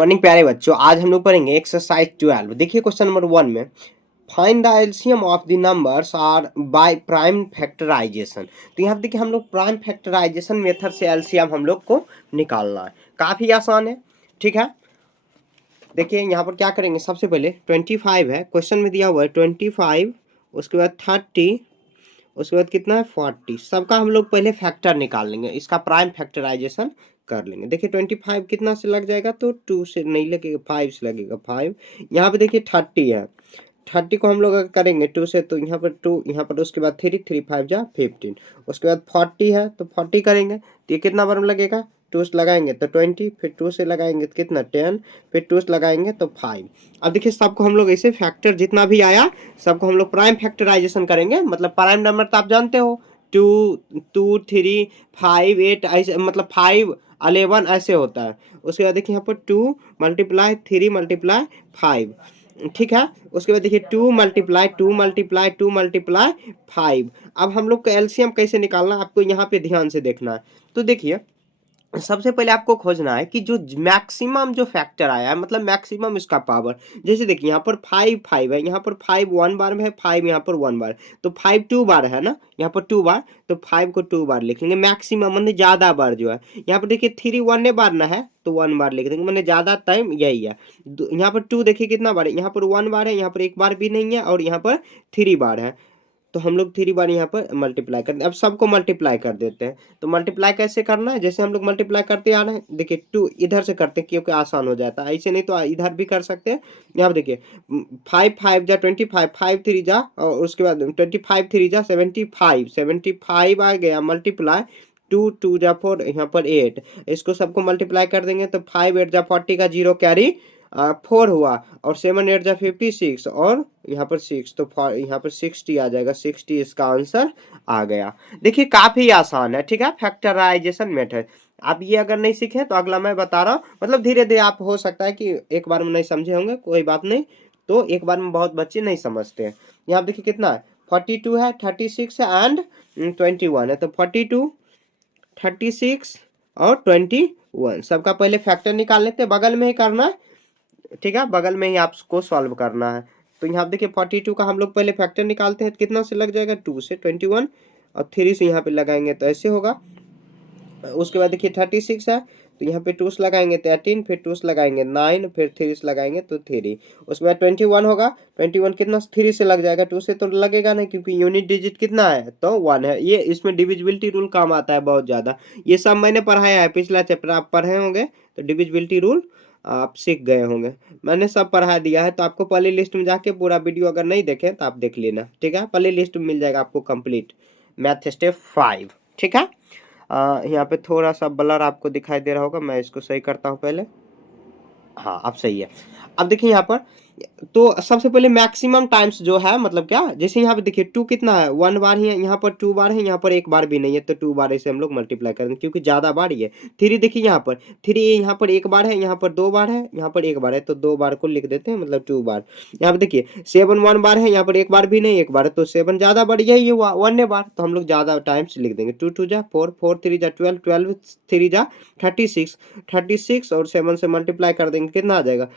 Morning प्यारे बच्चों, आज हम लोग पढ़ेंगे एक्सरसाइज 12। देखिए क्वेश्चन नंबर 1 में find the LCM of the numbers are by prime factorization. तो यहाँ पे देखिए हम लोग प्राइम फैक्टराइजेशन मेथड से एलसीएम हम लोग को निकालना है। काफ़ी आसान है, ठीक है। देखिए यहाँ पर क्या करेंगे, सबसे पहले 25 है, क्वेश्चन में दिया हुआ है 25, उसके बाद 30, उसके बाद कितना है 40। सबका हम लोग पहले फैक्टर निकाल लेंगे, इसका प्राइम फैक्टराइजेशन कर लेंगे। देखिए 25 कितना से लग जाएगा, तो 2 से नहीं लगेगा, 5 से लगेगा 5। यहाँ पे देखिए 30 है, 30 को हम लोग अगर करेंगे 2 से, तो यहाँ पर 2, यहाँ पर उसके बाद 3, 3 5 जा 15। उसके बाद 40 है, तो 40 करेंगे तो ये कितना बार में लगेगा, 2 से लगाएंगे तो 20, फिर 2 से लगाएंगे तो कितना 10, फिर 2 से लगाएंगे तो 5। अब देखिए सबको हम लोग ऐसे फैक्टर जितना भी आया सबको हम लोग प्राइम फैक्टराइजेशन करेंगे। मतलब प्राइम नंबर तो आप जानते हो, 2, 2, 3, 5, 8 ऐसे, मतलब 5, 11 ऐसे होता है। उसके बाद देखिए यहाँ पर 2 मल्टीप्लाई 3 मल्टीप्लाई 5, ठीक है। उसके बाद देखिए 2 मल्टीप्लाई 2 मल्टीप्लाई 2 मल्टीप्लाई 5। अब हम लोग का एलसीएम कैसे निकालना है आपको यहाँ पे ध्यान से देखना है। तो देखिए सबसे पहले आपको खोजना है कि जो मैक्सिमम जो फैक्टर आया है, मतलब मैक्सिमम इसका पावर। जैसे देखिए यहाँ पर 5 5 है, यहाँ पर 5 1 बार में है, 5 यहाँ पर 1 बार, तो 5 2 बार है ना, यहाँ पर 2 बार, तो 5 को 2 बार लिख लेंगे मैक्सिमम, मतलब ज्यादा बार जो है। यहाँ पर देखिए 3 1 बार ना है, तो 1 बार लिख देंगे, मतलब ज्यादा टाइम यही है। यहाँ पर 2 देखिए कितना बार है, यहाँ पर 1 बार है, यहाँ पर 1 बार भी नहीं है, और यहाँ पर 3 बार है, तो हम लोग 3 बार यहाँ पर मल्टीप्लाई कर, अब सबको मल्टीप्लाई कर देते हैं। तो मल्टीप्लाई कैसे करना है, जैसे हम लोग मल्टीप्लाई करते आ रहे हैं, देखिए 2 इधर से करते हैं क्योंकि आसान हो जाता है, ऐसे नहीं तो इधर भी कर सकते हैं। यहाँ पर देखिए 5 5 जा 25, 5 3 जा, और उसके बाद 25 3 जा 75, 75 आ गया, मल्टीप्लाई 2 2 जा 4, यहाँ पर 8, इसको सबको मल्टीप्लाई कर देंगे तो 5 8 जा 40 का 0 कैरी 4 हुआ, और 7 8 जा 56, और यहाँ पर 6, तो यहाँ पर 60 आ जाएगा, 60 इसका आंसर आ गया। देखिए काफी आसान है, ठीक है, फैक्टराइजेशन मेथड। आप ये अगर नहीं सीखे तो अगला मैं बता रहा हूँ, मतलब धीरे धीरे आप, हो सकता है कि एक बार में नहीं समझे होंगे, कोई बात नहीं, तो एक बार में बहुत बच्चे नहीं समझते हैं। यहाँ देखिए कितना है, 42 है, 36 है एंड 21 है, तो 42 36 और 21 सबका पहले फैक्टर निकाल लेते हैं, बगल में ही करना है, ठीक है, बगल में ही आपको सॉल्व करना है। तो यहाँ देखिए 42 का हम लोग पहले फैक्टर निकालते हैं, कितना से लग जाएगा, 2 से 21, और 3 से यहाँ पे लगाएंगे तो ऐसे होगा। उसके बाद देखिए 36 है, तो यहाँ पे 2 से लगाएंगे तो 18, फिर 2 से लगाएंगे 9, फिर 3 से लगाएंगे तो 3। उसके बाद 21 होगा, 21 कितना 3 से लग जाएगा, 2 से तो लगेगा नहीं क्योंकि यूनिट डिजिट कितना है, तो 1 है। ये इसमें डिविजिबिलिटी रूल काम आता है बहुत ज़्यादा, ये सब मैंने पढ़ाया है, पिछला चैप्टर आप पढ़े होंगे, तो डिविजिबिलिटी रूल आप सीख गए होंगे, मैंने सब पढ़ा दिया है। तो आपको पहले लिस्ट में जाके पूरा वीडियो अगर नहीं देखे तो आप देख लेना, ठीक है, पहले लिस्ट में मिल जाएगा आपको कंप्लीट मैथ स्टेप 5, ठीक है। यहाँ पे थोड़ा सा ब्लर आपको दिखाई दे रहा होगा, मैं इसको सही करता हूँ पहले। हाँ अब सही है। अब देखिए यहाँ पर, तो सबसे पहले मैक्सिमम टाइम्स जो है, मतलब क्या, जैसे यहाँ पे देखिए 2 कितना है, 1 बार ही है, यहाँ पर 2 बार है, यहाँ पर 1 बार भी नहीं है, तो 2 बार ऐसे हम लोग मल्टीप्लाई करेंगे क्योंकि ज्यादा बार ही है। 3 देखिए यहाँ पर 3, यहाँ पर 1 बार है, यहाँ पर 2 बार है, यहाँ पर 1 बार है, तो 2 बार को लिख देते हैं, मतलब 2 बार। यहाँ पे देखिए 7 1 बार है, यहाँ पर 1 बार भी नहीं, 1 बार है, तो 7 ज्यादा बार यही हुआ 1 बार, तो हम लोग ज्यादा टाइम्स लिख देंगे। 2 2 जा 4, 4 3 जा 12, 12 3 जा 36, 36 और 7 से मल्टीप्लाई कर देंगे, कितना आ जाएगा,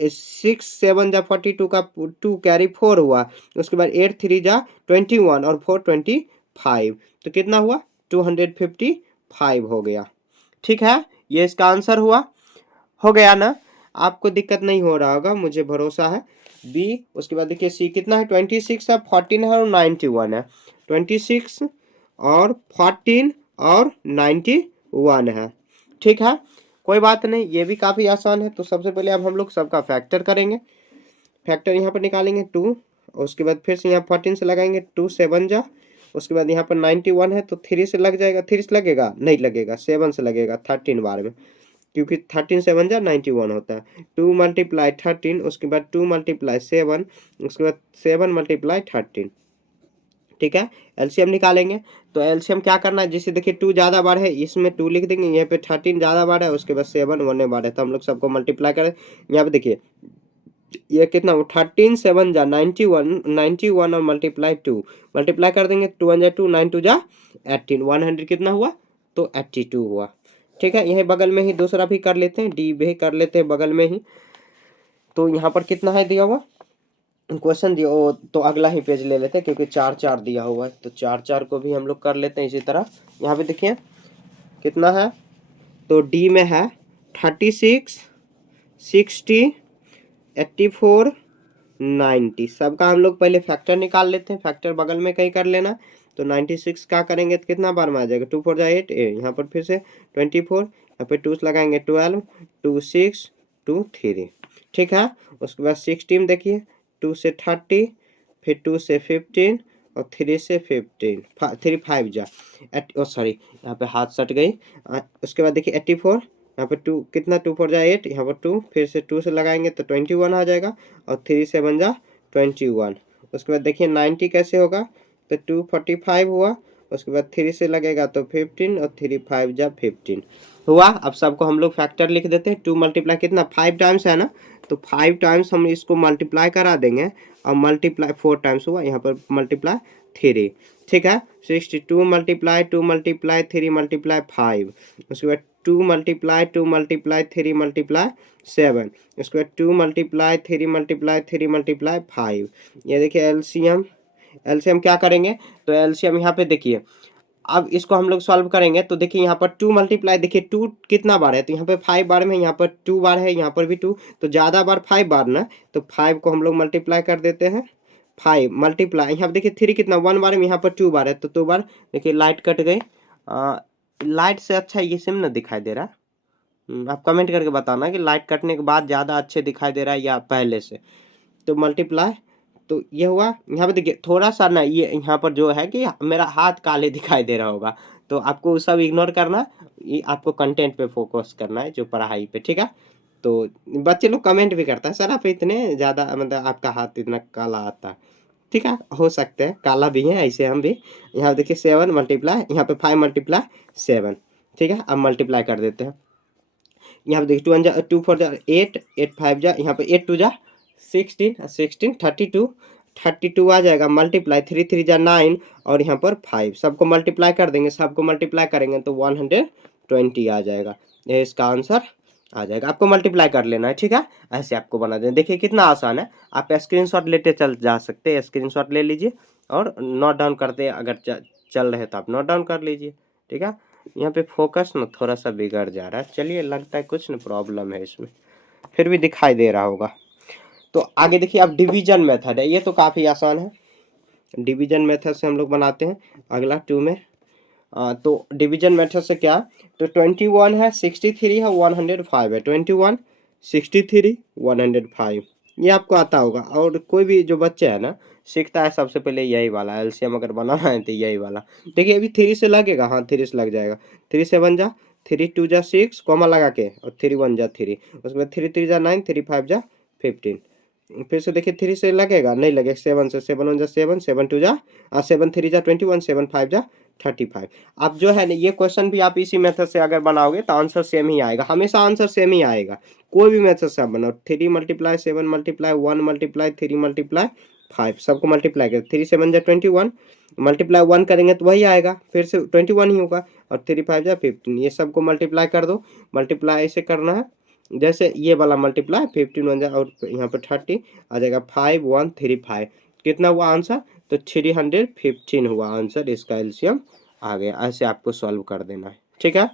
6 7 जा 42 का 2 कैरी 4 हुआ। उसके बाद 8 3 जा 21 और 4 25, तो कितना हुआ 255 हो गया, ठीक है। ये इसका आंसर हुआ, हो गया ना, आपको दिक्कत नहीं हो रहा होगा, मुझे भरोसा है। बी, उसके बाद देखिए सी कितना है, 26 है, 14 है और 91 है, 26 और 14 और 91 है, ठीक है, कोई बात नहीं, ये भी काफ़ी आसान है। तो सबसे पहले अब हम लोग सबका फैक्टर करेंगे, फैक्टर यहाँ पर निकालेंगे 2, उसके बाद फिर से यहाँ 14 से लगाएंगे, 2 7 जा, उसके बाद यहाँ पर 91 है, तो 3 से लग जाएगा, 3 से लगेगा नहीं लगेगा, 7 से लगेगा 13 बार में, क्योंकि 13 7 जा 91 होता है। 2 मल्टीप्लाई 13, उसके बाद 2 मल्टीप्लाई 7, उसके बाद 7 मल्टीप्लाई 13, ठीक है। एलसीएम निकालेंगे, तो एलसीएम क्या करना है, जैसे देखिए 2 ज़्यादा बार है, इसमें 2 लिख देंगे, यहाँ पे 13 ज़्यादा बार है, उसके बाद 7 1 बार है, तो हम लोग सबको मल्टीप्लाई करें। यहाँ पे देखिए ये कितना, 13 7 जा 91, 91 और मल्टीप्लाई 2, मल्टीप्लाई कर देंगे, 2 1 जा 2, 9 2 जा 18, 100 कितना हुआ, तो 82 हुआ, ठीक है, यही बगल में ही दूसरा भी कर लेते हैं, डी भी कर लेते हैं बगल में ही। तो यहाँ पर कितना है दिया हुआ क्वेश्चन दिया हो, तो अगला ही पेज ले लेते हैं क्योंकि 4 4 दिया हुआ है। तो 4 4 को भी हम लोग कर लेते हैं इसी तरह। यहाँ पे देखिए कितना है, तो डी में है 36, 60, 84, 90। सबका हम लोग पहले फैक्टर निकाल लेते हैं, फैक्टर बगल में कहीं कर लेना। तो 96 का करेंगे तो कितना बार में आ जाएगा, 2 4 जा 8, यहाँ पर फिर से 24, यहाँ पे 2 लगाएंगे 12, 2 6, 2 3। ठीक है, उसके बाद 16 देखिए, 2 से 30, फिर 2 से 15 और 3 से 15, 3 5 जा सॉरी यहाँ पे हाथ सट गई। उसके बाद देखिए 84, यहाँ पे 2 कितना, 2 4 जा 8, यहाँ पर 2, फिर से 2 से लगाएंगे तो 21 आ जाएगा और 3 7 जा 21। उसके बाद देखिए 90 कैसे होगा, तो 245 हुआ, उसके बाद 3 से लगेगा तो 15 और 3 5 जा 15 हुआ। अब सबको हम लोग फैक्टर लिख देते हैं। 2 मल्टीप्लाई कितना 5 टाइम्स है ना, तो 5 टाइम्स हम इसको मल्टीप्लाई करा देंगे और मल्टीप्लाई 4 टाइम्स हुआ, यहाँ पर मल्टीप्लाई 3। ठीक है, 62 मल्टीप्लाई 2 मल्टीप्लाई 3 मल्टीप्लाई 5, उसके बाद 2 मल्टीप्लाई 2 मल्टीप्लाई 3 मल्टीप्लाई 7, उसके बाद 2 मल्टीप्लाई 3 मल्टीप्लाई 3 मल्टीप्लाई 5। ये देखिए एलसीएम, एलसीएम क्या करेंगे, तो एलसीएम यहाँ पे देखिए, अब इसको हम लोग सॉल्व करेंगे तो देखिए यहाँ पर 2 मल्टीप्लाई, देखिए 2 कितना बार है, तो यहाँ पे 5 बार में, यहाँ पर 2 बार है, यहाँ पर भी 2, तो ज़्यादा बार 5 बार ना, तो 5 को हम लोग मल्टीप्लाई कर देते हैं। 5 मल्टीप्लाई, यहाँ पर देखिए 3 कितना 1 बार में, यहाँ पर 2 बार है तो 2 बार। देखिए लाइट कट गई, लाइट से अच्छा ये सिम ना दिखाई दे रहा। आप कमेंट करके बताना कि लाइट कटने के बाद ज़्यादा अच्छे दिखाई दे रहा है या पहले से। तो मल्टीप्लाई, तो ये हुआ। यहाँ पे देखिए थोड़ा सा ना, ये यहाँ पर जो है कि मेरा हाथ काले दिखाई दे रहा होगा, तो आपको सब इग्नोर करना, ये आपको कंटेंट पे फोकस करना है, जो पढ़ाई पे। ठीक है, तो बच्चे लोग कमेंट भी करता है सर आप इतने ज़्यादा, मतलब आपका हाथ इतना काला आता है। ठीक है, हो सकते हैं काला भी है, ऐसे हम भी। यहाँ देखिए 7 मल्टीप्लाई, यहाँ पे 5 मल्टीप्लाई 7। ठीक है, अब मल्टीप्लाई कर देते हैं। यहाँ पे देखिए 2 1 जा 2 4 जा 8, 8 5 जा, यहाँ पे 8 2 जा 16, 16 32, 32 आ जाएगा, मल्टीप्लाई 3 3 जा 9 और यहाँ पर 5, सबको मल्टीप्लाई कर देंगे, सबको मल्टीप्लाई करेंगे तो 120 आ जाएगा। ये इसका आंसर आ जाएगा। आपको मल्टीप्लाई कर लेना है। ठीक है, ऐसे आपको बना देना। देखिए कितना आसान है, आप स्क्रीनशॉट लेते चल जा सकते हैं, स्क्रीनशॉट ले लीजिए और नोट डाउन करते, अगर चल रहे तो आप नोट डाउन कर लीजिए। ठीक है, यहाँ पे फोकस ना थोड़ा सा बिगड़ जा रहा है, चलिए लगता है कुछ ना प्रॉब्लम है इसमें, फिर भी दिखाई दे रहा होगा। तो आगे देखिए अब डिवीजन मेथड है, ये तो काफ़ी आसान है। डिवीजन मेथड से हम लोग बनाते हैं अगला 2 में। तो डिवीजन मेथड से क्या, तो 21 है, 63 है, 105 है, 21 63 105, ये आपको आता होगा। और कोई भी जो बच्चे है ना सीखता है सबसे पहले यही वाला, एलसीएम अगर बनाना है तो यही वाला। देखिए अभी 3 से लगेगा, हाँ 3 से लग जाएगा। 3 7 जा 3 2 जा 6 कॉमा लगा के, और 3 1 जा 3, उसके बाद 3 3 जा 9, 3 5 जा 15। फिर से देखिए 3 से लगेगा, नहीं लगेगा। 7 से, 7 1 जा 7, 7 2 जा 7 3 जा 21, 7 5 जा 35। अब जो है ना ये क्वेश्चन भी आप इसी मेथड से अगर बनाओगे तो आंसर सेम ही आएगा, हमेशा आंसर सेम ही आएगा, कोई भी मेथड से आप बनाओ। 3 मल्टीप्लाई 7 मल्टीप्लाई 1 मल्टीप्लाई 3 मल्टीप्लाई 5, सबको मल्टीप्लाई कर, 3 7 जा 21, मल्टीप्लाई 1 करेंगे तो वही आएगा, फिर से 21 ही होगा, और 3 5 जा 15, ये सबको मल्टीप्लाई कर दो। मल्टीप्लाई ऐसे करना है जैसे ये वाला मल्टीप्लाई 15 1 जा, और यहाँ पर 30 आ जाएगा, 5 1 3 5, कितना हुआ आंसर, तो 315 हुआ आंसर, इसका एलसीएम आ गया। ऐसे आपको सॉल्व कर देना है। ठीक है,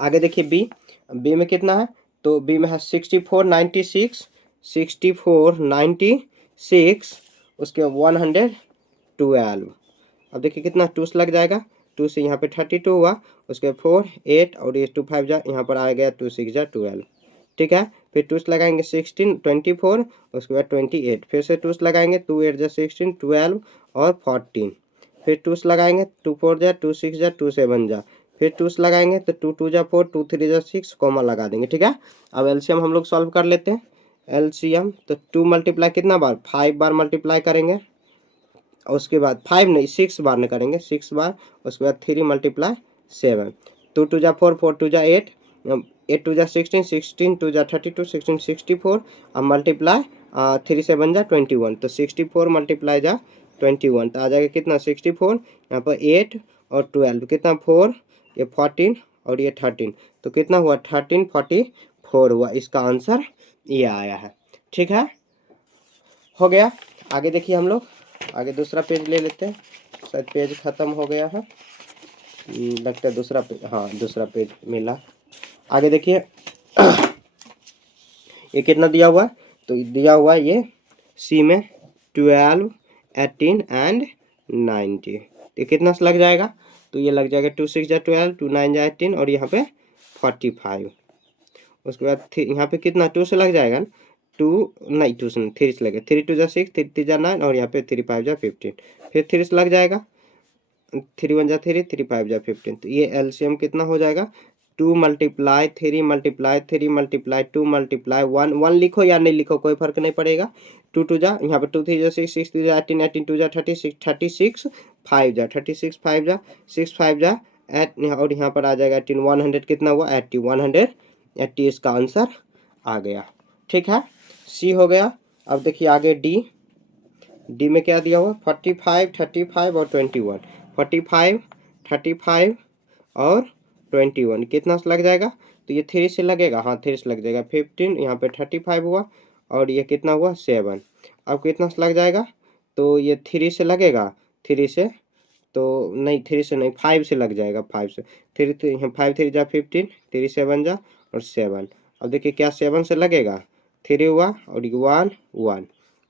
आगे देखिए बी, बी में कितना है, तो बी में है 64 96, 64 96, उसके 112। अब देखिए कितना 2 से लग जाएगा, 2 से यहाँ पे 32 हुआ, उसके 4 8 और ये 2 5 जा, यहाँ पर आ गया 2 6 जा 12। ठीक है, फिर 2 से लगाएंगे 16 24, उसके बाद 28, फिर से 2 से लगाएंगे 2 8 जा 16 12 और 14, फिर 2 से लगाएंगे 2 4 जा 2 6 जा 2 7 जा, फिर 2 से लगाएंगे तो 2 2 जा 4 2 3 जा 6 कॉमा लगा देंगे। ठीक है, अब एलसीएम हम लोग सॉल्व कर लेते हैं। एलसीएम तो 2 मल्टीप्लाई कितना बार, 5 बार मल्टीप्लाई करेंगे, और उसके बाद 5 नहीं 6 बार न करेंगे, 6 बार, उसके बाद 3 मल्टीप्लाई 7, 2 2 जा 4 4 2 जा 8, 8 2 जा 16, 16 2 जा 32, 16 64, अब मल्टीप्लाई 3 7 जा 21, तो 64 मल्टीप्लाई जा 21 तो आ जाएगा कितना 64, यहाँ पर 8 और 12 कितना 4, ये 14 और ये 13, तो कितना हुआ 1344 हुआ। इसका आंसर ये आया है। ठीक है, हो गया। आगे देखिए हम लोग आगे दूसरा पेज ले लेते हैं, शायद पेज खत्म हो गया है। लगता है दूसरा पेज, हाँ दूसरा पेज मिला। आगे देखिए ये कितना दिया हुआ है, तो दिया हुआ है ये सी में 12, 18 एंड 90। ये कितना से लग जाएगा, तो ये लग जाएगा 2 6 जा 12, 2 9 जा 18 और यहाँ पे 45। उसके बाद यहाँ पे कितना 2 से लग जाएगा ना, 2 नहीं 2 से 3 से लगे, 3 2 जा 6, 3 3 जा 9 और यहाँ पे 3 5 जा 15, फिर 3 से लग जाएगा, 3 1 जा 3, 3 5 जा 15। तो ये एलसीएम कितना हो जाएगा, 2 मल्टीप्लाई 3 मल्टीप्लाई 3 मल्टीप्लाई 2 मल्टीप्लाई 1, 1 लिखो या नहीं लिखो कोई फर्क नहीं पड़ेगा। 2 2 जा यहाँ पे 2 3 जा 6, 6 3 जा 18, 18 2 जा 36, 36 5 जा 36 5 जा 6 5 जा 8 और यहाँ पर आ जाएगा 18, 100 कितना हुआ 80, 180 इसका आंसर आ गया। ठीक है, सी हो गया। अब देखिए आगे डी, डी में क्या दिया हुआ 45 35 और 21, 45 35 और 21 कितना से लग जाएगा, तो ये 3 से लगेगा, हाँ 3 से लग जाएगा 15, यहाँ पे 35 हुआ और ये कितना हुआ 7। अब कितना से लग जाएगा, तो ये 3 से लगेगा, 3 से तो नहीं 3 से नहीं 5 से लग जाएगा, 5 से 3 5 3 जा 15, 3 7 जा और 7। अब देखिए क्या 7 से लगेगा, 3 हुआ और 1 1।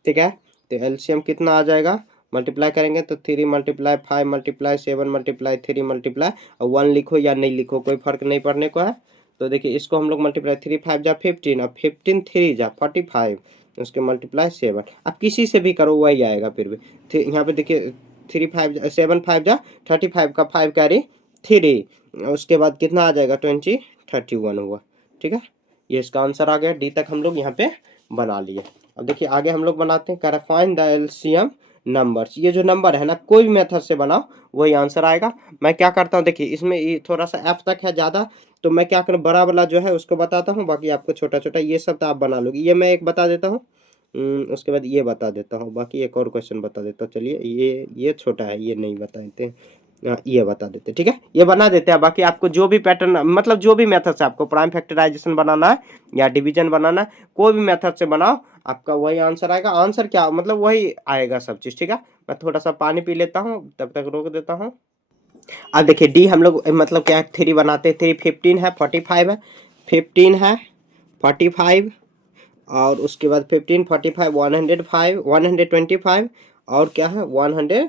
ठीक है, तो एलसीएम कितना आ जाएगा, मल्टीप्लाई करेंगे तो 3 मल्टीप्लाई 5 मल्टीप्लाई 7 मल्टीप्लाई 3 मल्टीप्लाई और 1 लिखो या नहीं लिखो कोई फर्क नहीं पड़ने को है। तो देखिए इसको हम लोग मल्टीप्लाई 3 5 जा 15 और 15 3 जा 45, उसके मल्टीप्लाई 7, आप किसी से भी करो वही आएगा फिर भी। यहाँ पे देखिए 3 5 7 5 जा 35 का 5 कैरी 3, उसके बाद कितना आ जाएगा 20 31 हुआ। ठीक है, ये इसका आंसर आ गया। डी तक हम लोग यहाँ पे बना लिए। अब देखिए आगे हम लोग बनाते हैं, कह फाइंड द एलसीएम नंबर्स। ये जो नंबर है ना कोई भी मेथड से बनाओ वही आंसर आएगा। मैं क्या करता हूँ देखिए इसमें ये थोड़ा सा एफ तक है ज़्यादा, तो मैं क्या करूँ बड़ा वाला जो है उसको बताता हूँ, बाकी आपको छोटा छोटा ये सब तो आप बना लोगे। ये मैं एक बता देता हूँ, उसके बाद ये बता देता हूँ, बाकी एक और क्वेश्चन बता देता हूँ। चलिए ये छोटा है ये नहीं बता देते, ये बता देते। ठीक है, ये बना देते हैं। बाकी आपको जो भी पैटर्न मतलब जो भी मेथड से आपको प्राइम फैक्टराइजेशन बनाना है या डिवीजन बनाना है, कोई भी मेथड से बनाओ आपका वही आंसर आएगा। आंसर क्या मतलब वही आएगा सब चीज़। ठीक है, मैं थोड़ा सा पानी पी लेता हूँ तब तक रोक देता हूँ। अब देखिए डी हम लोग मतलब क्या 3 बनाते हैं, 3 15 है 45 है, 15 है 45 और उसके बाद 15 45 105 125 और क्या है 100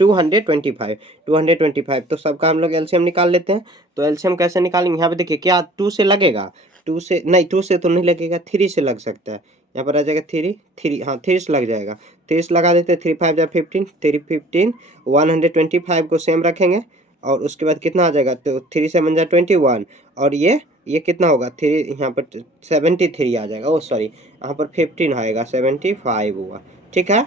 225 225। तो सबका हम लोग एलसीएम निकाल लेते हैं। तो एलसीएम कैसे निकालेंगे, यहाँ पे देखिए क्या 2 से लगेगा, 2 से नहीं 2 से तो नहीं लगेगा, 3 से लग सकता है। यहाँ पर आ जाएगा 3 हाँ 3 से लग जाएगा, 3 से लगा देते हैं। 3 5 जा 15 3 15 125 को सेम रखेंगे और उसके बाद कितना आ जाएगा, तो 3 7 जा 21 और ये कितना होगा 3 यहाँ पर 73 आ जाएगा। ओ सॉरी यहाँ पर 15 आएगा 75 हुआ। ठीक है,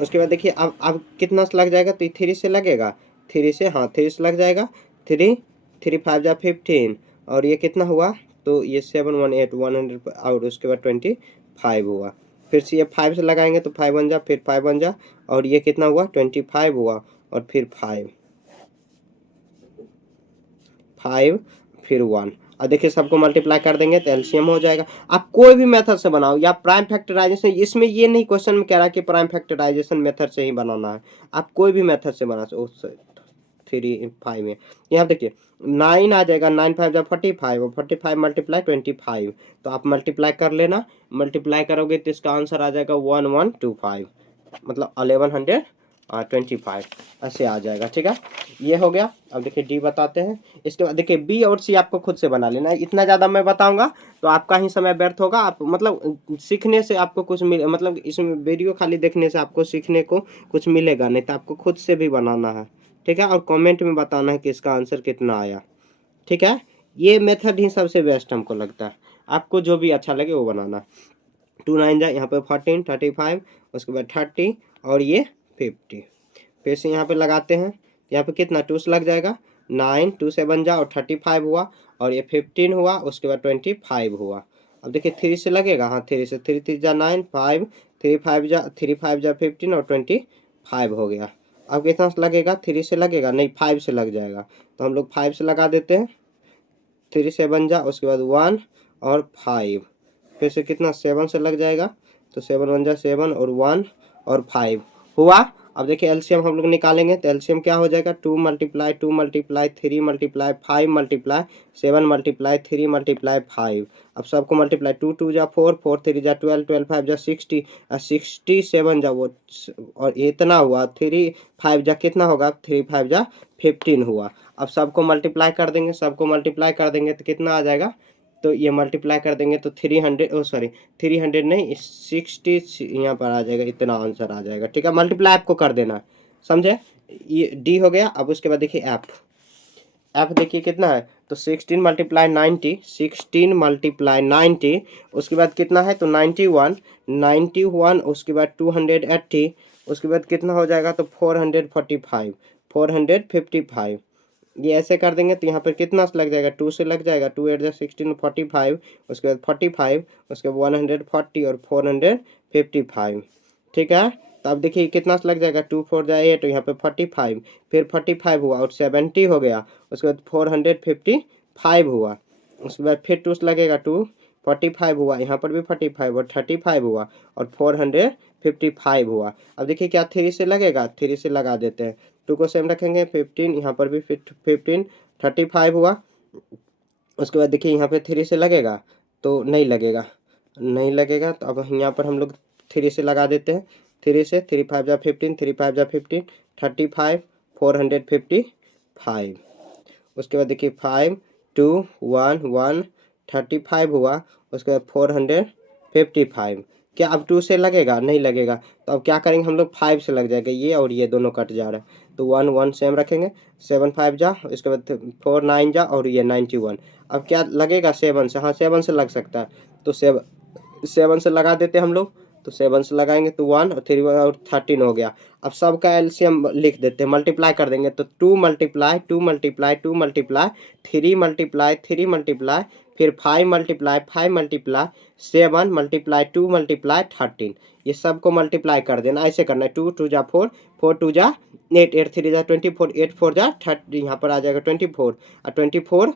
उसके बाद देखिए अब कितना से लग जाएगा, तो 3 से लगेगा, 3 से हाँ 3 से लग जाएगा। 3 3 5 जा 15 और ये कितना हुआ, तो ये 718 100 और उसके बाद 25 हुआ। फिर से ये 5 से लगाएंगे तो 5 बन जा, फिर 5 बन जा और ये कितना हुआ 25 हुआ और फिर 5 फिर 1। अब देखिए सबको मल्टीप्लाई कर देंगे तो एलसीएम हो जाएगा। आप कोई भी मेथड से बनाओ या प्राइम फैक्टराइजेशन, इसमें ये नहीं क्वेश्चन में कह रहा कि प्राइम फैक्टराइजेशन मेथड से ही बनाना है, आप कोई भी मेथड से बना सकते। 3 5 में यहाँ देखिए 9 आ जाएगा, 9 5 जा 45 और 45 मल्टीप्लाई 25, तो आप मल्टीप्लाई कर लेना। मल्टीप्लाई करोगे तो इसका आंसर आ जाएगा 1125 मतलब 1125 ऐसे आ जाएगा। ठीक है, ये हो गया। अब देखिए डी बताते हैं। इसके बाद देखिए बी और सी आपको खुद से बना लेना है, इतना ज़्यादा मैं बताऊंगा तो आपका ही समय व्यर्थ होगा। आप मतलब सीखने से आपको कुछ मिले, मतलब इसमें वीडियो खाली देखने से आपको सीखने को कुछ मिलेगा नहीं, तो आपको खुद से भी बनाना है। ठीक है, और कमेंट में बताना है कि इसका आंसर कितना आया। ठीक है, ये मेथड ही सबसे बेस्ट हमको लगता है, आपको जो भी अच्छा लगे वो बनाना। 2 9 जा यहाँ पे 14 35 उसके बाद 30 और ये 50। फिर से यहाँ पे लगाते हैं, यहाँ पे कितना 2 से लग जाएगा, 9 2 7 जा और 35 हुआ और ये 15 हुआ उसके बाद 25 हुआ। अब देखिए 3 से लगेगा, हाँ 3 से 3 3 जा 9 5 3 5 जा 15 और 25 हो गया। अब कितना से लगेगा, 3 से लगेगा नहीं 5 से लग जाएगा, तो हम लोग 5 से लगा देते हैं। 3 7 जा, उसके बाद 1 और 5, फिर से कितना 7 से लग जाएगा, तो 7 1 जा 7 और 1 और 5 हुआ। अब देखिए एलसीएम हम लोग निकालेंगे, तो एलसीएम क्या हो जाएगा, 2 multiply 2 multiply 3 multiply 5 multiply 7 multiply 3 multiply 5। अब सबको मल्टीप्लाई, 2 2 जा 4 4 3 जा 12 12 5 जा 60 67 जा वो, और इतना हुआ 3 5 जा कितना होगा, 3 5 जा 15 हुआ। अब सबको मल्टीप्लाई कर देंगे, सबको मल्टीप्लाई कर देंगे तो कितना आ जाएगा, तो ये मल्टीप्लाई कर देंगे तो 300, ओ सॉरी 300 नहीं 60 यहाँ पर आ जाएगा, इतना आंसर आ जाएगा। ठीक है, मल्टीप्लाई आपको कर देना, समझे। ये डी हो गया। अब उसके बाद देखिए एफ, एफ देखिए कितना है, तो 16 मल्टीप्लाई 90, 16 मल्टीप्लाई 90, उसके बाद कितना है तो 91, 91 उसके बाद 280, उसके बाद कितना हो जाएगा तो 445, 455। ये ऐसे कर देंगे तो यहाँ पर कितना से लग जाएगा, 2 से लग जाएगा, 2 8 जा 16 45, उसके बाद 45, उसके बाद 140 और 455। ठीक है, तो अब देखिए कितना से लग जाएगा, 2 4 जा 8, यहाँ पे 45, फिर 45 हुआ और 70 हो गया, उसके बाद 455 हुआ, उसके बाद फिर 2 से लगेगा, 2 45 हुआ, यहाँ पर भी 45 और 35 हुआ और 455 हुआ। अब देखिए क्या 3 से लगेगा, 3 से लगा देते हैं, 2 को सेम रखेंगे, 15, यहाँ पर भी 15 35 हुआ। उसके बाद देखिए यहाँ पे 3 से लगेगा तो नहीं लगेगा, नहीं लगेगा, तो अब यहाँ पर हम लोग 3 से लगा देते हैं, 3 से 3 5 जा 15, 3 5 जा 15, 35 455। उसके बाद देखिए 5 2 1 1 35 हुआ, उसके बाद 455। क्या अब 2 से लगेगा, नहीं लगेगा, तो अब क्या करेंगे हम लोग, 5 से लग जाएगा, ये और ये दोनों कट जा रहा है, तो 1 1 सेम रखेंगे, 7 5 जा, इसके बाद 4 9 जा और ये 91। अब क्या लगेगा 7 से, हाँ 7 से लग सकता है, तो 7 से लगा देते हम लोग, तो 7 से लगाएंगे तो 1 और 3 और 13 हो गया। अब सबका एलसीएम लिख देते हैं, मल्टीप्लाई कर देंगे, तो 2 multiply 2 multiply 2 multiply 3 multiply 3 multiply, फिर 5 मल्टीप्लाई 5 मल्टीप्लाई 7 मल्टीप्लाई 2 मल्टीप्लाई 13। ये सबको मल्टीप्लाई कर देना, ऐसे करना है, 2 2 जा 4 4 2 जा 8 8 3 जा 24 8 4 जा 30, यहाँ पर आ जाएगा 24 और 24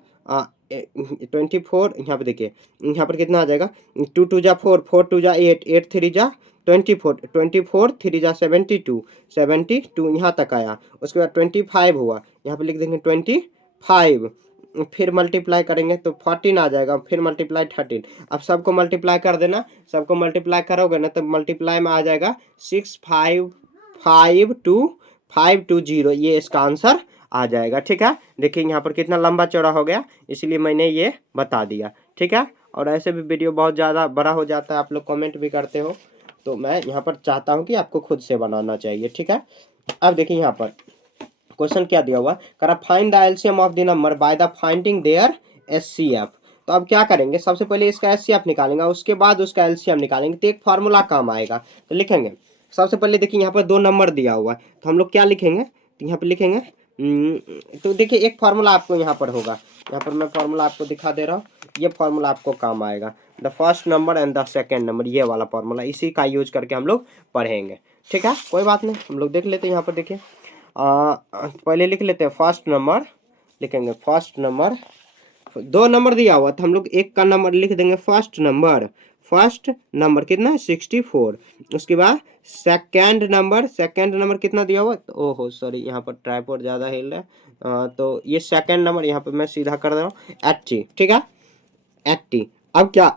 24, यहाँ पर देखिए यहाँ पर कितना आ जाएगा, 2 2 जा 4 4 2 जा 8 8 3 जा 24 24 3 जा 72 72 यहाँ तक आया। उसके बाद 25 हुआ, यहाँ पे लिख देंगे 25, फिर मल्टीप्लाई करेंगे तो 14 आ जाएगा, फिर मल्टीप्लाई 13। अब सबको मल्टीप्लाई कर देना, सबको मल्टीप्लाई करोगे ना तो मल्टीप्लाई में आ जाएगा 6552 ये इसका आंसर आ जाएगा। ठीक है, देखिए यहाँ पर कितना लंबा चौड़ा हो गया, इसलिए मैंने ये बता दिया। ठीक है, और ऐसे भी वीडियो बहुत ज़्यादा बड़ा हो जाता है, आप लोग कमेंट भी करते हो, तो मैं यहाँ पर चाहता हूँ कि आपको खुद से बनाना चाहिए। ठीक है, अब देखिए यहाँ पर क्वेश्चन क्या दिया हुआ, करा find the LCM of the number by the finding there HCF. तो अब क्या करेंगे, सबसे पहले इसका एचसीएफ निकालेंगे, उसके बाद उसका एलसीएम निकालेंगे, तो एक फार्मूला काम आएगा। तो लिखेंगे सबसे पहले, देखिए यहाँ पर 2 नंबर दिया हुआ है, तो हम लोग क्या लिखेंगे, तो यहाँ पर लिखेंगे तो देखिए एक फार्मूला आपको यहाँ पर होगा, यहाँ पर मैं फार्मूला आपको दिखा दे रहा हूँ, ये फार्मूला आपको काम आएगा, the first number and the second number, ये वाला फार्मूला, इसी का यूज करके हम लोग पढ़ेंगे। ठीक है, कोई बात नहीं, हम लोग देख लेते हैं। यहाँ पर देखिए पहले लिख लेते हैं फर्स्ट नंबर, लिखेंगे फर्स्ट नंबर, 2 नंबर दिया हुआ तो हम लोग एक का नंबर लिख देंगे फर्स्ट नंबर, फर्स्ट नंबर कितना है 64। उसके बाद सेकंड नंबर कितना दिया हुआ, तो ओहो सॉरी यहाँ पर ट्राइपॉड ज़्यादा हिल रहा है, तो ये सेकंड नंबर यहाँ पर मैं सीधा कर दे रहा हूँ 80। ठीक है 80। अब क्या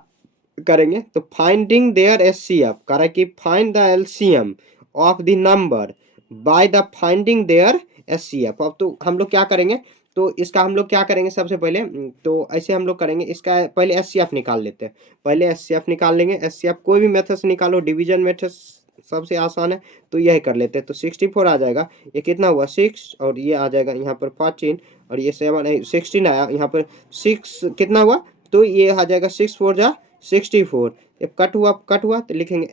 करेंगे, तो फाइंडिंग देयर एचसीएफ करा कि find the LCM of the number by the finding there HCF. अब तो हम लोग क्या करेंगे, तो इसका हम लोग क्या करेंगे, सबसे पहले तो ऐसे हम लोग करेंगे, इसका पहले एचसीएफ निकाल लेते हैं, पहले एचसीएफ निकाल लेंगे। एचसीएफ कोई भी मेथड से निकालो, डिवीजन मेथड सबसे आसान है, तो यही कर लेते हैं। तो 64 आ जाएगा, ये कितना हुआ 6, और ये आ जाएगा यहाँ पर 14, और ये 7 16 आया, यहाँ पर 6 कितना हुआ, तो ये आ जाएगा 6 4 जा 64। जब कट हुआ तो लिखेंगे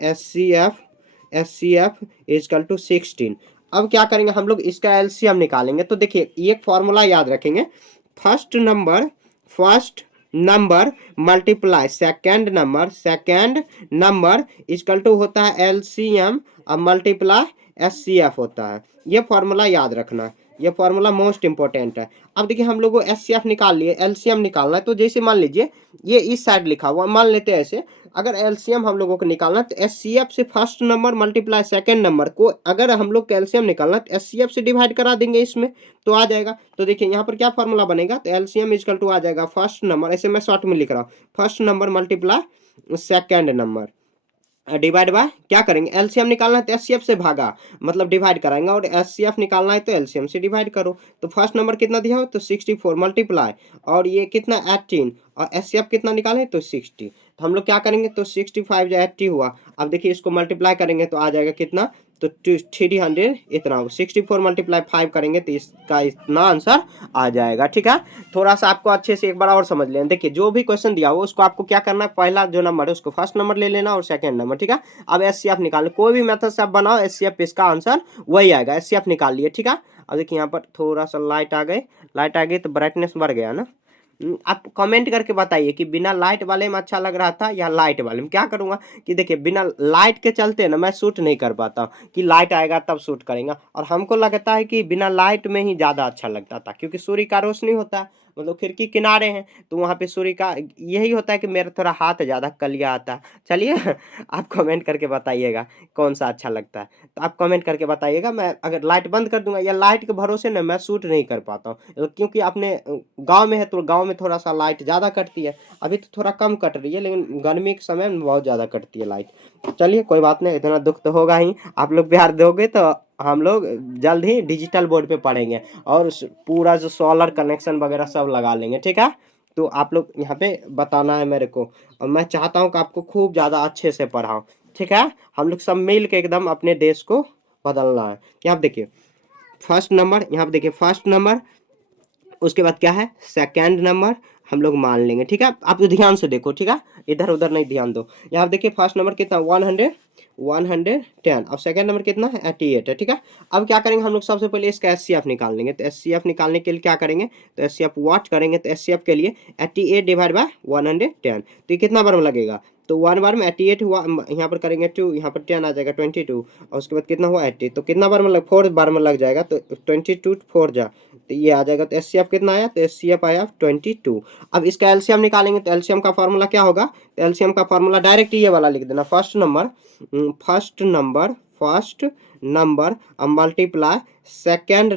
एचसीएफ इजकल टू 16। अब क्या करेंगे हम लोग, इसका एलसीएम निकालेंगे। तो देखिए एक फॉर्मूला याद रखेंगे, first number multiply second number is equal to होता है एलसीएम, अब मल्टीप्लाई एचसीएफ होता है। ये फॉर्मूला याद रखना है, ये फॉर्मूला मोस्ट इंपॉर्टेंट है। अब देखिए हम लोग को एचसीएफ निकाल लिए, एलसीएम निकालना है। तो जैसे मान लीजिए ये इस साइड लिखा हुआ, मान लेते हैं ऐसे, अगर एलसीएम हम लोगों को निकालना है तो एचसीएफ से first number multiply second number को, अगर हम लोग कैल्शियम निकालना है तो एचसीएफ से डिवाइड करा देंगे इसमें, तो आ जाएगा। तो देखिए यहाँ पर क्या फॉर्मूला बनेगा, तो एलसीएम इजकल टू आ जाएगा फर्स्ट नंबर, ऐसे मैं शॉर्ट में लिख रहा हूँ, first number multiply second number divide by क्या करेंगे, एलसीएम निकालना है तो एचसीएफ से भागा, मतलब डिवाइड कराएंगे, और एचसीएफ निकालना है तो एलसीएम से डिवाइड करो। तो फर्स्ट नंबर कितना दिया हो तो 64 मल्टीप्लाई, और ये कितना 18, और एचसीएफ कितना निकाले तो 60। तो हम लोग क्या करेंगे, तो 65 जो 80 हुआ। अब देखिए इसको मल्टीप्लाई करेंगे तो आ जाएगा कितना, तो 300 इतना होगा। 64 मल्टीप्लाई 5 करेंगे तो इसका इतना आंसर आ जाएगा। ठीक है, थोड़ा सा आपको अच्छे से एक बार और समझ लें। देखिए जो भी क्वेश्चन दिया हो उसको आपको क्या करना है, पहला जो नंबर है उसको फर्स्ट नंबर ले लेना और सेकंड नंबर। ठीक है, अब एचसीएफ निकालना, कोई भी मेथड से आप बनाओ एचसीएफ, इसका आंसर वही आएगा। एचसीएफ निकाल लिए। ठीक है, अब देखिए यहाँ पर थोड़ा सा लाइट आ गई, लाइट आ गई तो ब्राइटनेस बढ़ गया ना। आप कमेंट करके बताइए कि बिना लाइट वाले में अच्छा लग रहा था या लाइट वाले में। क्या करूंगा कि देखिए बिना लाइट के चलते ना मैं शूट नहीं कर पाता हूँ, कि लाइट आएगा तब शूट करेंगे, और हमको लगता है कि बिना लाइट में ही ज़्यादा अच्छा लगता था, क्योंकि सूर्य का रोशनी होता है, मतलब खिड़की किनारे हैं तो वहाँ पे सूर्य का यही होता है कि मेरा थोड़ा हाथ ज़्यादा कलिया आता है। चलिए आप कमेंट करके बताइएगा कौन सा अच्छा लगता है, तो आप कमेंट करके बताइएगा। मैं अगर लाइट बंद कर दूंगा या लाइट के भरोसे ना मैं शूट नहीं कर पाता हूँ, क्योंकि अपने गांव में है तो गांव में थोड़ा सा लाइट ज़्यादा कटती है। अभी तो थोड़ा कम कट रही है, लेकिन गर्मी के समय में बहुत ज़्यादा कटती है लाइट। चलिए कोई बात नहीं, इतना दुख तो होगा ही। आप लोग प्यार दोगे तो हम लोग जल्द ही डिजिटल बोर्ड पे पढ़ेंगे, और पूरा जो सोलर कनेक्शन वगैरह सब लगा लेंगे। ठीक है, तो आप लोग यहाँ पे बताना है मेरे को, और मैं चाहता हूँ कि आपको खूब ज़्यादा अच्छे से पढ़ाऊँ। ठीक है, हम लोग सब मिल के एकदम अपने देश को बदलना है। यहाँ पे देखिए फर्स्ट नंबर, यहाँ पे देखिए फर्स्ट नंबर, उसके बाद क्या है सेकंड नंबर हम लोग मान लेंगे। ठीक है, आप तो ध्यान से देखो। ठीक है, इधर उधर नहीं ध्यान दो। यहाँ देखिए फर्स्ट नंबर कितना 110, और सेकंड नंबर कितना है 88 है। ठीक है, अब क्या करेंगे हम लोग, सबसे पहले इसका एचसीएफ निकाल लेंगे। तो एचसीएफ निकालने के लिए क्या करेंगे, तो एचसीएफ वाट करेंगे। तो एचसीएफ के लिए 88 डिवाइड बाय 110, तो ये कितना बार में लगेगा, तो 1 बार में 88 हुआ, यहाँ पर करेंगे 2, यहाँ पर 10 आ जाएगा 22, और उसके बाद कितना हुआ 80, तो कितना बार में 4 बार में लग जाएगा, तो 22 4 जा, तो ये आ जाएगा। तो एचसीएफ कितना आया, तो एचसीएफ आया 22। अब इसका एलसीएम निकालेंगे, तो एलसीएम का फॉर्मूला क्या होगा, तो एलसीएम का फॉर्मूला डायरेक्ट ये वाला लिख देना, first number multiply second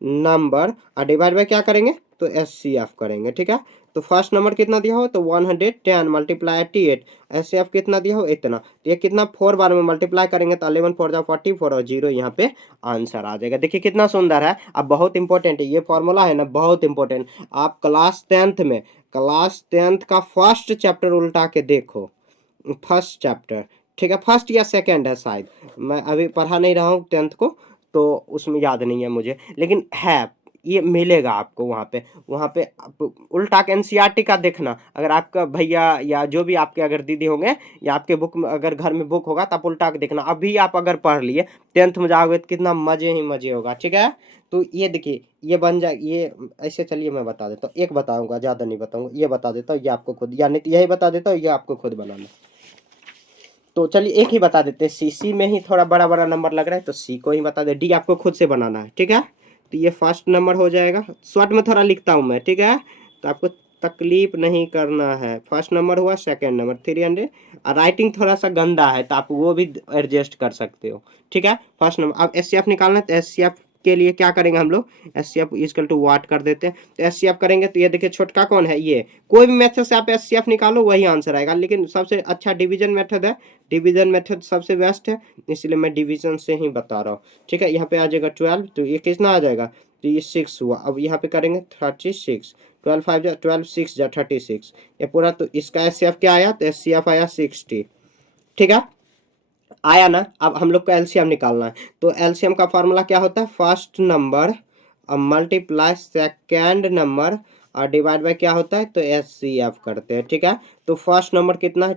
number और डिवाइड बाय क्या करेंगे, तो एचसीएफ करेंगे। ठीक है, तो फर्स्ट नंबर कितना दिया हो, तो 110 मल्टीप्लाई 88, एचसीएफ कितना दिया हो इतना, तो ये कितना 4 बार में मल्टीप्लाई करेंगे तो 11 4 जा 44, और 0 यहाँ पे आंसर आ जाएगा। देखिए कितना सुंदर है। अब बहुत इंपॉर्टेंट है ये फॉर्मूला है ना, बहुत इंपॉर्टेंट। आप क्लास टेंथ का फर्स्ट चैप्टर उल्टा के देखो, फर्स्ट चैप्टर। ठीक है, फर्स्ट या सेकंड है शायद, मैं अभी पढ़ा नहीं रहा हूँ टेंथ को, तो उसमें याद नहीं है मुझे, लेकिन है, ये मिलेगा आपको वहाँ पे आप उल्टा के एनसीईआरटी का देखना। अगर आपका भैया या जो भी आपके अगर दीदी होंगे या आपके बुक में अगर घर में बुक होगा तो आप उल्टा के देखना। अभी आप अगर पढ़ लिए टेंथ में जाओगे तो कितना मजे ही मजे होगा। ठीक है, तो ये देखिए ये बन जाए ये ऐसे। चलिए मैं बता देता हूँ, एक बताऊंगा, ज़्यादा नहीं बताऊंगा, ये बता देता हूँ, ये आपको खुद, या नहीं तो यही बता देता हूँ, ये आपको खुद बनाना। तो चलिए एक ही बता देते हैं, सी में ही थोड़ा बड़ा बड़ा नंबर लग रहा है तो सी को ही बता दे, डी आपको खुद से बनाना है। ठीक है, तो ये फर्स्ट नंबर हो जाएगा, शॉर्ट में थोड़ा लिखता हूँ मैं। ठीक है, तो आपको तकलीफ नहीं करना है। फर्स्ट नंबर हुआ, सेकंड नंबर 300, और राइटिंग थोड़ा सा गंदा है तो आप वो भी एडजस्ट कर सकते हो। ठीक है, फर्स्ट नंबर। अब एचसीएफ निकालना है, तो एचसीएफ के लिए क्या करेंगे हम लोग, एचसीएफ इक्वल टू वाट कर देते हैं। तो एचसीएफ करेंगे तो ये देखिए छोटका कौन है, ये कोई भी मेथड से आप एचसीएफ निकालो वही आंसर आएगा, लेकिन सबसे अच्छा डिवीजन मेथड है, डिवीजन मेथड सबसे बेस्ट है, इसलिए मैं डिवीजन से ही बता रहा हूँ। ठीक है, यहाँ पे आ जाएगा 12, तो ये कितना आ जाएगा, तो ये 6 हुआ। अब यहाँ पे करेंगे 36, 12 5 जा 12 6 जा 36, ये पूरा। तो इसका एचसीएफ क्या आया, तो एचसीएफ आया 60। ठीक है, आया ना। अब हम लोग को एलसीएम निकालना है, तो एलसीएम का फॉर्मूला क्या होता है, first number multiply second number और डिवाइड बाय क्या होता है, तो एचसीएफ करते हैं। ठीक है, तो फर्स्ट नंबर कितना है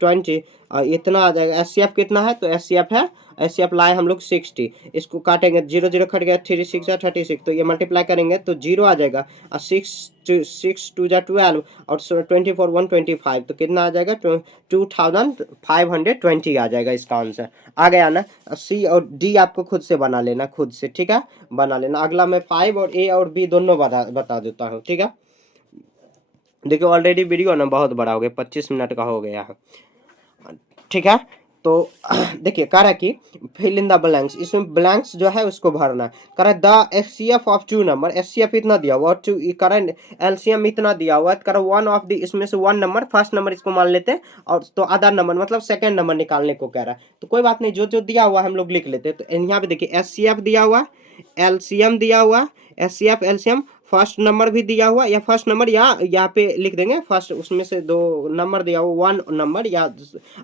20 और इतना आ जाएगा। एचसीएफ कितना है, तो एचसीएफ है, एचसीएफ लाए हम लोग 60, इसको काटेंगे 0 0 कट गया, 3 6 36, तो ये मल्टीप्लाई करेंगे तो 0 आ जाएगा और 6 2 जा 12 और 24 125, तो कितना आ जाएगा 2520 आ जाएगा इसका आंसर। आ गया ना। सी और डी आपको खुद से बना लेना, खुद से, ठीक है, बना लेना। अगला मैं 5 और ए और बी दोनों बता देता हूँ, ठीक है। देखिए ऑलरेडी वीडियो ना बहुत बड़ा हो गया, 25 मिनट का हो गया है, ठीक है। तो देखिए कह रहा है कि फिल इन द ब्लैंक्स, इसमें ब्लैंक्स जो है उसको भरना है। कह रहा है the HCF of 2 number, HCF इतना दिया हुआ और करंट एलसीएम इतना दिया हुआ है। कह रहा वन ऑफ द, इसमें से वन नंबर, फर्स्ट नंबर इसको मान लेते हैं और तो अदर नंबर मतलब सेकंड नंबर निकालने को कह रहा है। तो कोई बात नहीं, जो जो दिया हुआ हम लोग लिख लेते हैं। तो यहाँ पे देखिए एचसीएफ दिया हुआ, एलसीएम दिया हुआ, एचसीएफ एलसीएम, फर्स्ट नंबर भी दिया हुआ, या फर्स्ट नंबर या यहाँ पे लिख देंगे फर्स्ट, उसमें से दो नंबर दिया हुआ, वन नंबर, या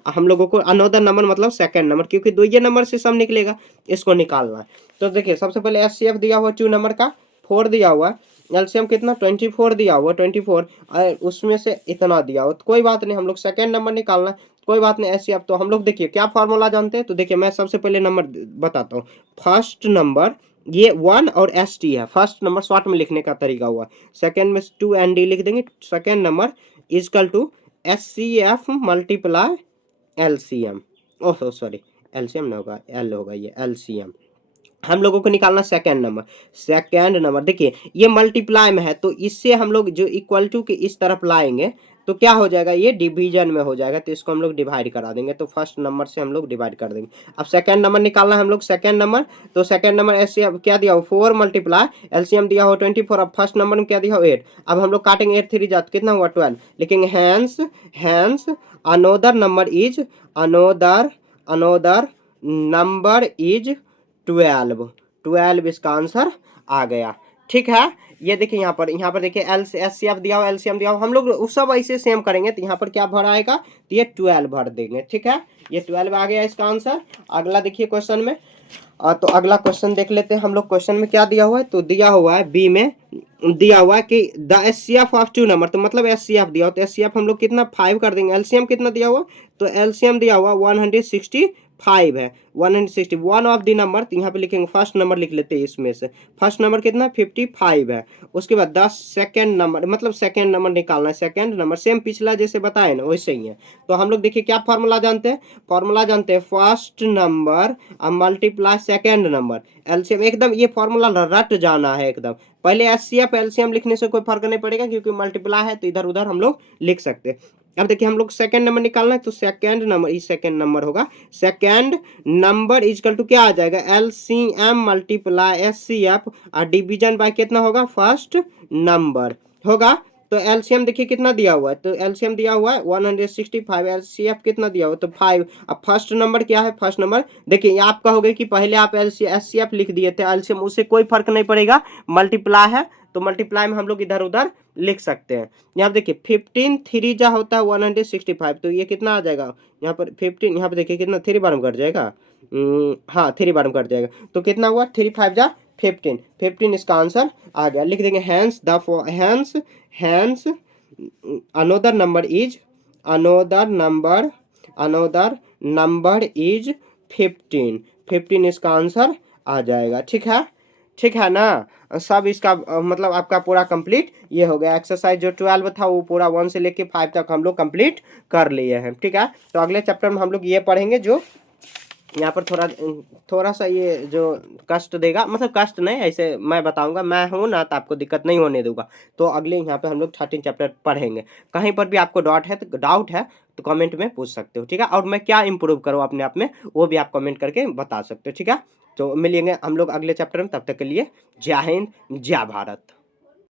हम लोगों को अनदर नंबर मतलब सेकंड नंबर, क्योंकि दो ये नंबर से सब निकलेगा, इसको निकालना है। तो देखिए सबसे पहले एचसीएफ दिया हुआ 2 नंबर का, 4 दिया हुआ, एलसीएम कितना 24 दिया हुआ, 24 और उसमें से इतना दिया हुआ। तो कोई बात नहीं, हम लोग सेकंड नंबर निकालना है, कोई बात नहीं। एचसीएफ तो हम लोग देखिए क्या फार्मूला जानते हैं। तो देखिए मैं सबसे पहले नंबर बताता हूँ। फर्स्ट नंबर ये 1 और एस टी है, फर्स्ट नंबर शॉर्ट में लिखने का तरीका हुआ। सेकंड में 2 एन डी लिख देंगे, second number is equal to S C F multiply LCM, oh sorry LCM नहीं होगा, एल होगा, ये एलसीएम हम लोगों को निकालना। सेकंड नंबर, सेकंड नंबर देखिए ये मल्टीप्लाई में है, तो इससे हम लोग जो इक्वल टू के इस तरफ लाएंगे तो क्या हो जाएगा, ये डिवीजन में हो जाएगा, तो इसको हम लोग डिवाइड करा देंगे। तो फर्स्ट नंबर से हम लोग डिवाइड कर देंगे। अब सेकंड नंबर निकालना है हम लोग, सेकंड नंबर, तो सेकंड नंबर ऐसे क्या दिया हो 4 मल्टीप्लाई एलसीएम दिया हो 24, अब फर्स्ट नंबर में क्या दिया हो 8। अब हम लोग काटेंगे 8 3 जात कितना हुआ 12, लिखेंगे hence hence another number is, another number is 12 इसका आंसर आ गया, ठीक है। ये देखिए यहाँ पर देखिए एलसीएफ दिया हुआ, एलसीएम दिया हुआ, हम लोग सब ऐसे सेम करेंगे। तो यहाँ पर क्या भर आएगा, तो ये 12 भर देंगे, ठीक है। ये 12 आ गया इसका आंसर। अगला देखिए क्वेश्चन में, तो अगला क्वेश्चन देख लेते हैं हम लोग। क्वेश्चन में क्या दिया हुआ है, तो दिया हुआ है बी में दिया हुआ है कि द एचसीएफ ऑफ 2 नंबर, तो मतलब एचसीएफ दिया हुआ, तो एचसीएफ हम लोग कितना 5 कर देंगे। एलसीएम कितना दिया हुआ, तो एलसीएम दिया हुआ 165 है, 160 वन ऑफ द नंबर, तो यहाँ पे लिखेंगे फर्स्ट नंबर लिख लेते हैं इसमें से। फर्स्ट नंबर कितना 55 है। उसके बाद 10 सेकेंड नंबर, मतलब सेकेंड नंबर निकालना है। सेकेंड नंबर सेम पिछला जैसे बताए ना वैसे ही है। तो हम लोग देखिए क्या फॉर्मूला जानते हैं, फॉर्मूला जानते हैं first number multiply second number LCM, एकदम ये फॉर्मूला रट जाना है एकदम। पहले एचसीएफ एलसीएम लिखने से कोई फर्क नहीं पड़ेगा, क्योंकि मल्टीप्लाई है तो इधर उधर हम लोग लिख सकते हैं। अब देखिए हम लोग सेकंड नंबर निकालना है, तो सेकंड नंबर इस सेकंड नंबर होगा, सेकंड नंबर इजकल टू क्या आ जाएगा एलसीएम मल्टीप्लाई एचसीएफ और डिवीजन बाय कितना होगा फर्स्ट नंबर होगा। तो एलसीएम देखिए कितना दिया हुआ है, तो एलसीएम दिया हुआ है 165, एलसीएफ कितना दिया हुआ है तो 5। अब फर्स्ट नंबर क्या है, फर्स्ट नंबर देखिए आप कहोगे कि पहले आप एचसीएफ लिख दिए थे एलसीएम, उससे कोई फर्क नहीं पड़ेगा, मल्टीप्लाई है तो मल्टीप्लाई में हम लोग इधर उधर लिख सकते हैं। यहाँ पे देखिए 15 3 जा होता है 165, तो ये कितना आ जाएगा यहाँ पर 15, यहाँ पे देखिए कितना 3 बार में कट जाएगा, हाँ 3 बार में कट जाएगा, तो कितना हुआ 3 5 जा 15 इसका आंसर आ गया। लिख देंगे hence the hence another number is, another number is 15 इसका आंसर आ जाएगा, ठीक है ना। सब इसका मतलब आपका पूरा कंप्लीट ये हो गया। एक्सरसाइज जो 12 था वो पूरा 1 से लेके 5 तक हम लोग कंप्लीट कर लिए हैं, ठीक है। तो अगले चैप्टर में हम लोग ये पढ़ेंगे जो यहाँ पर थोड़ा सा ये जो कष्ट देगा, मतलब कष्ट नहीं, ऐसे मैं बताऊंगा, मैं हूँ ना तो आपको दिक्कत नहीं होने दूंगा। तो अगले यहाँ पे हम लोग 13 चैप्टर पढ़ेंगे। कहीं पर भी आपको डाउट है तो कमेंट में पूछ सकते हो, ठीक है। और मैं क्या इंप्रूव करूँ अपने आप में वो भी आप कमेंट करके बता सकते हो, ठीक है। तो मिलेंगे हम लोग अगले चैप्टर में, तब तक के लिए जय हिंद जय भारत।